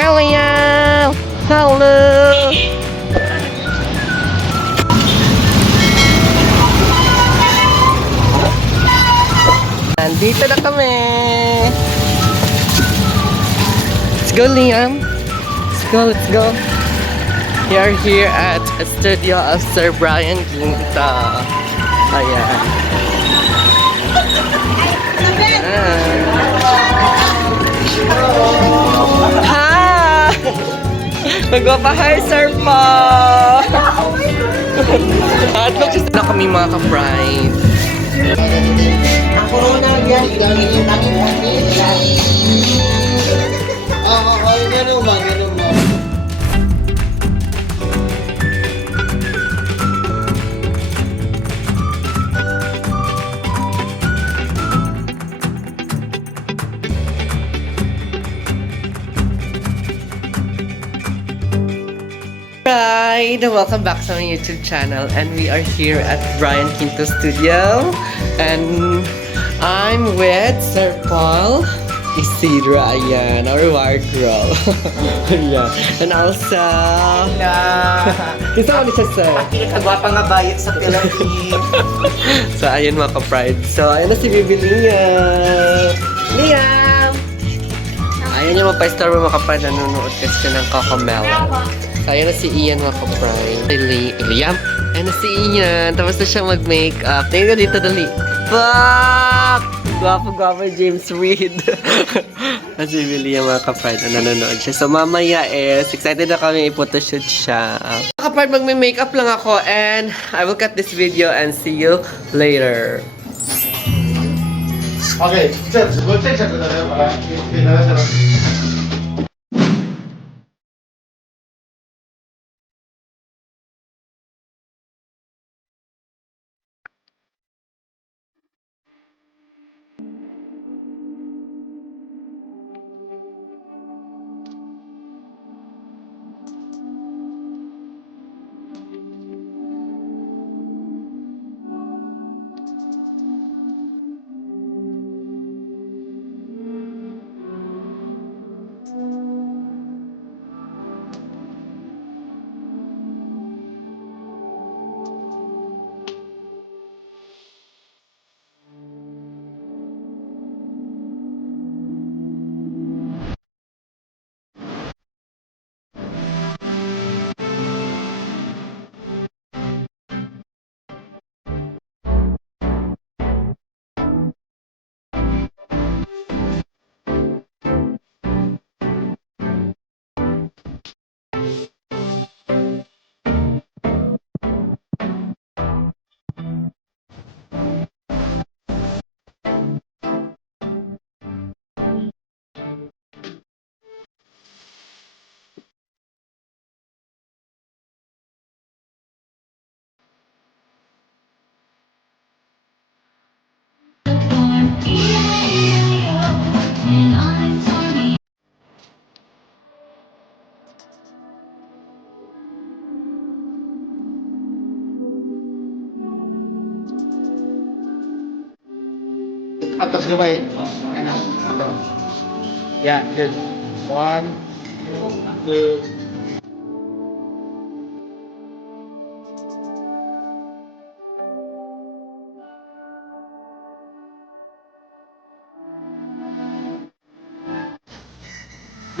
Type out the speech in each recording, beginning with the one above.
Hello! Hello! Nandito na kami! Let's go, Liam! Let's go, let's go! We are here at a studio of Sir Brian Ginta. Ayan. Hi! Nagpapahay, Sir Paul! At look, na kami mga ka-pride. Ang corona yan, ilangin yung tanging pangin. Ganun ba, ganun ba. Pride! Welcome back to my YouTube channel, and we are here at Brian Quinto Studio, and I'm with Sir Paul Isidra, ayan, our wardrobe. Ayan. And also, isa ko siya, Sir. Pinakagwapa nga bayot sa Philippines. So, ayan mga ka-pride. So, ayan na si Bibi Liam. Liam! Ayan yung mga pa-star mga ka-pride, nanonood kasi ng Cocomela. So, ayan na si Ian mga ka-pride. Liam! Ayan na si Ian. Tapos na siya mag-makeup. Tingnan ka dito, dali. Fuck! Gwapo-gwapo James Reid. Kasi Bibi Liam mga ka-pride, nanonood siya. So, mamaya is, excited na kami i-photoshoot siya. Mga ka-pride, mag-makeup lang ako and I will cut this video and see you later. OK，这整个的人把它给拿下来。 Atas kamay. Ano? Ito. Yeah, good. 1, 2.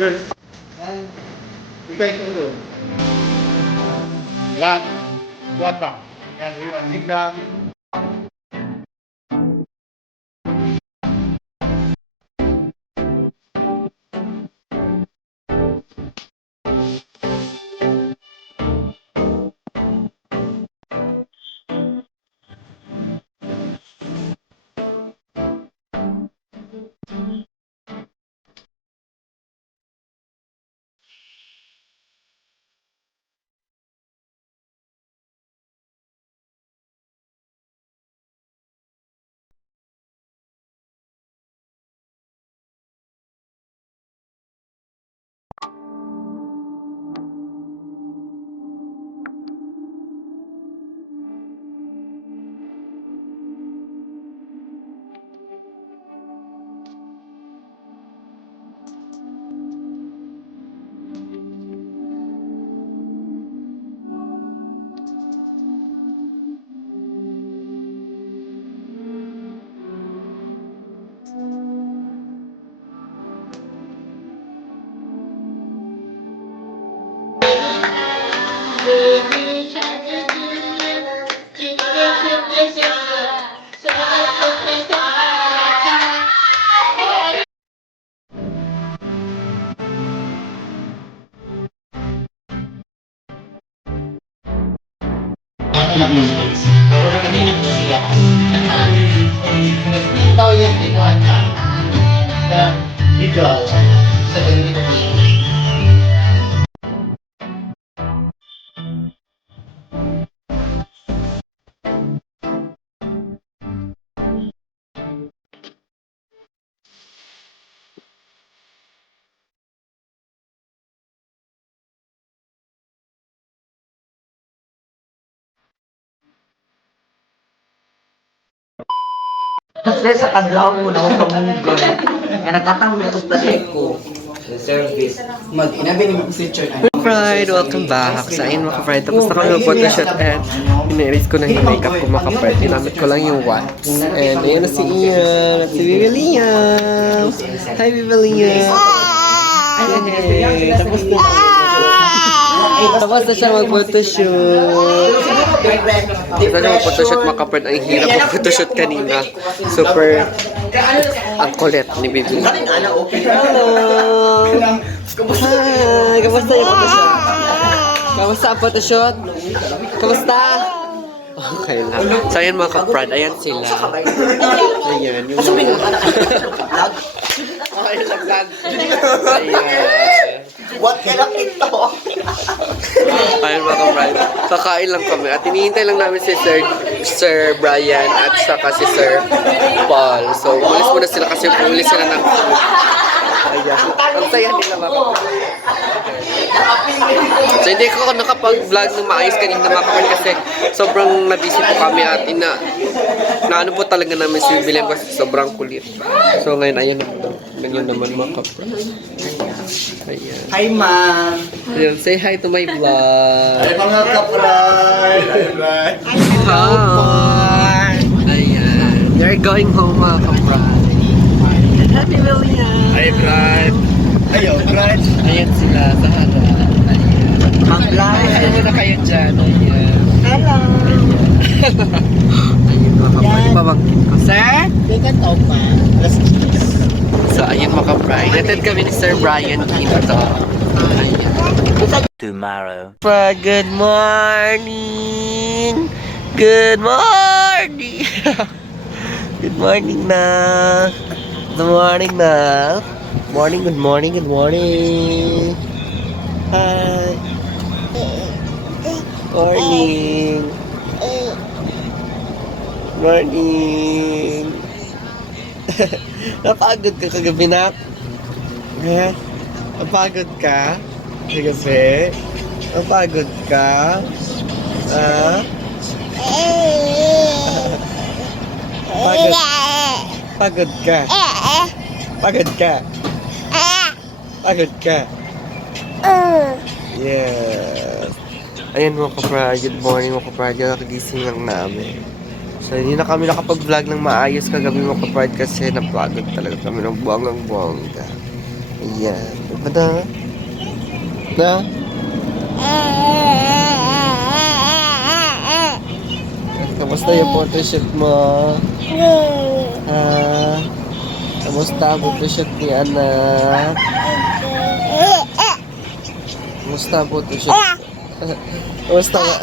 Good. Thank you. Yan. Kuat bang. Yan, yun. Tignan. Ito yung tinuhan ka. Dito. Sa ganito. Kasi sa kadlaw mo na ako pamunggoy. Kaya nagkataon na ito sa ko. Service. Mag-inabi ni Mr. Pride, welcome back. Sa akin mga ka-pride, tapos na kami mag-photoshoot and in-erase ko na yung makeup ko mga ka-pride. Ginamit ko lang yung wax. And ayan na si Ian at si Bibi Liam. Hi Bibi Liam. Yay! Tapos na siya mag-photoshoot. Tapos na mag-photoshoot mga ka-pride. Ang hirap mag-photoshoot kanina. Super ang kulit ni Bibi. Hello! Hi! Kamusta yung photoshoot? Kamusta ang photoshoot? Kamusta? Okay lang. So ayan mga ka-pride, ayan sila. Ayan. Yung okay lang lang. Ayan. What ka lang ito? Ayan mga ka-pride. Kakain lang kami at hinihintay lang namin si Sir Brian at saka si Sir Paul. So umalis muna sila kasi bumili sila ng food. Ayan. Ang saya nila mga ka-pride. So hindi ko nakapag-vlog ng maayos kanina mga kapatid kasi sobrang nabisi po kami at ano po talaga namin si William kasi sobrang kulit. So ngayon ayun na po. Ganyan naman mga kapatid. Ayan. Hi, ma'am. Ayan. Say hi to my vlog. Ay, mga kapray. Hi! Ayan. They're going home mga kapatid. Happy William! Hi, Brad. Ayo, Brad. Ayan sila sa harap. Mag-live. Ano muna kayo dyan? Ayan. Hello. Ayun mga kapatid. Pabangkin ko. Sir? Bigat o pa? So ayun mga kapatid. Natin kami ni Sir Brian dito. Ayan. Tomorrow. Good morning! Good morning! Good morning na! Good morning na! Morning, good morning, good morning! Hi! Morning! Morning! Napagod ka kagabi na? Eh? Napagod ka? Kagabi? Napagod ka? Ah? Pagod? Pagod ka? Pagod ka? Pagod ka? Yes. Ayan mga kaprad, good morning mga kaprad, nakagising lang namin. So hindi na kami nakapag-vlog ng maayos kagabi mga kaprad kasi napagod talaga kami ng buwangang-buwangga. Ayan. Diba na? Na? Kamusta yung photoshoot mo? Kamusta ang photoshoot ni anak? Kamusta ang photoshoot? Kamusta nga?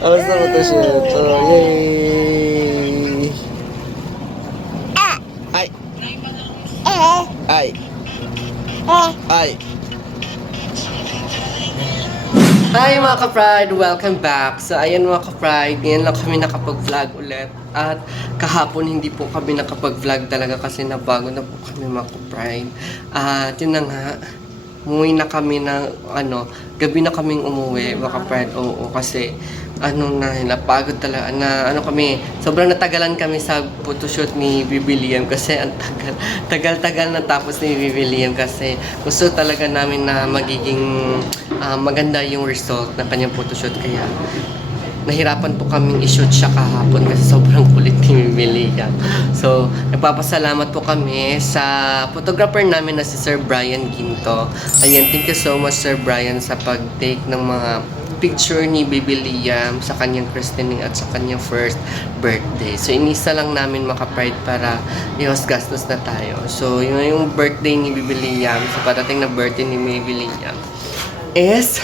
Kamusta ang photoshoot? Oh, yay! Ay! Ay! Ay! Hi mga ka-pride! Welcome back! So ayan mga ka-pride, ngayon lang kami nakapag-vlog ulit. At kahapon hindi po kami nakapag-vlog talaga kasi napagod na po kami mga ka-pride. At yun na nga, umuwi na kami ng gabi na kaming umuwi mga ka-pride. Oo, kasi napagod talaga na kami, sobrang natagalan kami sa photoshoot ni Bibi Liam kasi ang tagal na tapos ni Bibi Liam kasi gusto talaga namin na magiging maganda yung result ng kanyang photoshoot kaya nahirapan po kaming i-shoot siya kahapon kasi sobrang kulit ni Bibi Liam. So, nagpapasalamat po kami sa photographer namin na si Sir Brian Ginto. Ayan, thank you so much Sir Brian sa pag-take ng mga picture ni Bibi Liam sa kanyang christening at sa kanyang first birthday. So, inisa lang namin maka-pride para gastos na tayo. So, yung birthday ni Bibi Liam, sa parating na birthday ni Bibi Liam is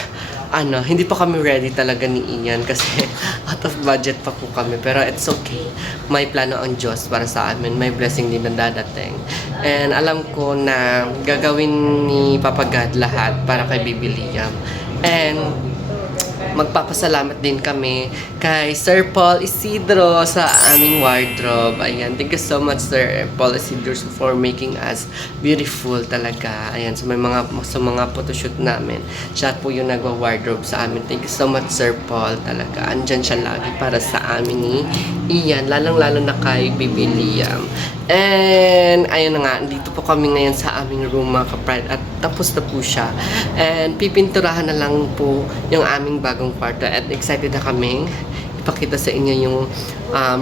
hindi pa kami ready talaga ni Ian kasi out of budget pa po kami. Pero it's okay. May plano ang Diyos para sa amin. May blessing din na dadating. And alam ko na gagawin ni Papa God lahat para kay Baby Liam. And magpapasalamat din kami kay Sir Paul Isidro sa aming wardrobe. Ayan, thank you so much Sir Paul Isidro for making us beautiful talaga. Ayan, sa mga photoshoot namin. Siya po yung nagwa-wardrobe sa amin. Thank you so much Sir Paul talaga. Andyan siya lagi para sa amin ni Ian, lalong-lalo na kay Baby Liam. And ayun na nga, dito po kami ngayon sa aming room mga ka-pride at tapos na po siya. And pipinturahan na lang po yung aming bagong kwarto at excited na kaming ipakita sa inyo yung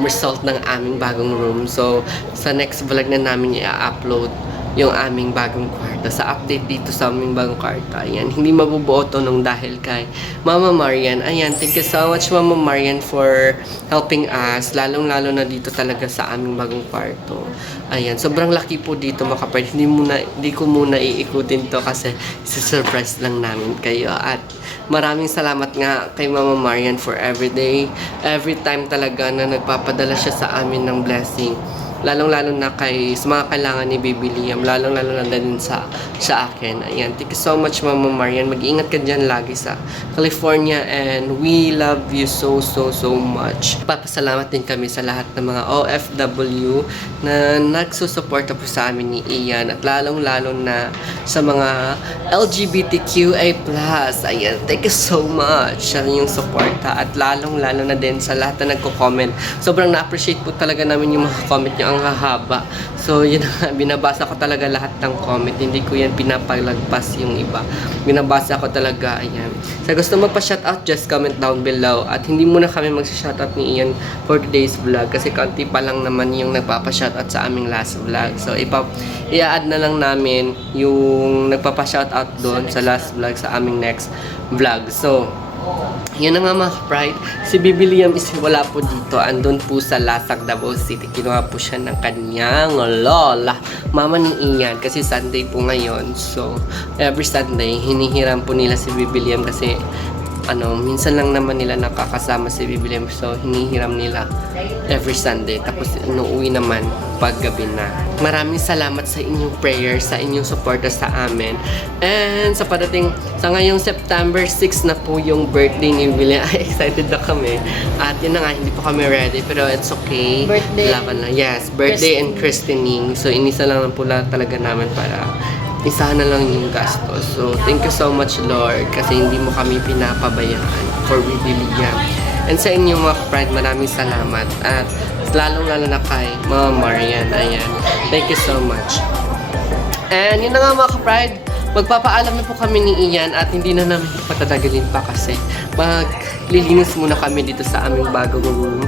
result ng aming bagong room. So sa next vlog na namin i-upload yung aming bagong kwarto. Sa update dito sa aming bagong kwarto. Ayan, hindi mabubuo to nung dahil kay Mama Marian. Ayan, thank you so much Mama Marian for helping us. Lalong-lalo na dito talaga sa aming bagong kwarto. Ayan, sobrang laki po dito mga kapatid. Hindi ko muna iikutin to kasi surprise lang namin kayo. At maraming salamat nga kay Mama Marian for every time talaga na nagpapadala siya sa amin ng blessing. Lalong-lalo na sa mga kailangan ni Baby Liam, lalong-lalo na din sa akin. Ayan, thank you so much Mama Marian. Mag-iingat ka dyan lagi sa California and we love you so much. Papasalamat din kami sa lahat ng mga OFW na nagsusuporta po sa amin ni Ian at lalong-lalo na sa mga LGBTQA+. Ayan, thank you so much sa inyong suporta at lalong-lalo na din sa lahat na nagko-comment. Sobrang na-appreciate po talaga namin yung mga comment niyo, ang hahaba. So, yun na, binabasa ko talaga lahat ng comment. Hindi ko yan pinapalagpas yung iba. Binabasa ko talaga, ayan. Sa gusto magpa-shoutout, just comment down below. At hindi muna kami mag-shoutout ni Ian for today's vlog. Kasi kaunti pa lang naman yung nagpapa-shoutout sa aming last vlog. So, i-add na lang namin yung nagpapa-shoutout doon sa last vlog sa aming next vlog. So, yun na nga mga pride. Si Baby Liam is wala po dito. Andun po sa Lasag, Davao City. Kinuha po siya ng kanyang lola, mama ni Ian. Kasi Sunday po ngayon. So, every Sunday, hinihiram po nila si Baby Liam kasi minsan lang naman nila nakakasama si Baby Liam. So, hinihiram nila every Sunday. Tapos, inuwi naman paggabi na. Maraming salamat sa inyong prayers, sa inyong suporta sa amin. And sa ngayong September 6 na po yung birthday ni William. Excited na kami. At yun na nga, hindi pa kami ready. Pero it's okay. Birthday. Laban lang. Yes, birthday and christening. So, inisa lang po talaga namin para isahan na lang yung gastos. So, thank you so much, Lord, kasi hindi mo kami pinapabayaan for Baby Liam. And sa inyo mga pride, maraming salamat. At lalong-lalo na kay Mama Marian. Ayan. Thank you so much. And yun na nga mga pride, magpapaalam na po kami ni Ian at hindi na namin patatagalin pa kasi maglilinis muna kami dito sa aming bagong room.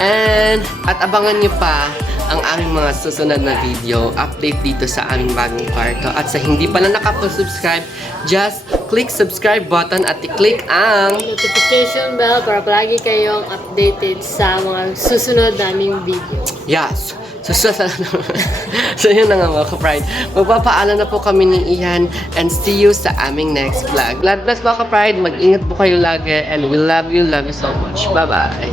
And at abangan nyo pa ang aming mga susunod na video, update dito sa aming bagong kwarto. At sa hindi pa na nakapag-subscribe, just click subscribe button at i-click ang Notification bell para palagi kayong updated sa mga susunod naming video. yes. So yun na nga mga ka-pride. Magpapaalam na po kami ni Ian and see you sa aming next vlog. God bless mga ka-pride. Mag-ingat po kayo lagi and we love you so much. Bye-bye.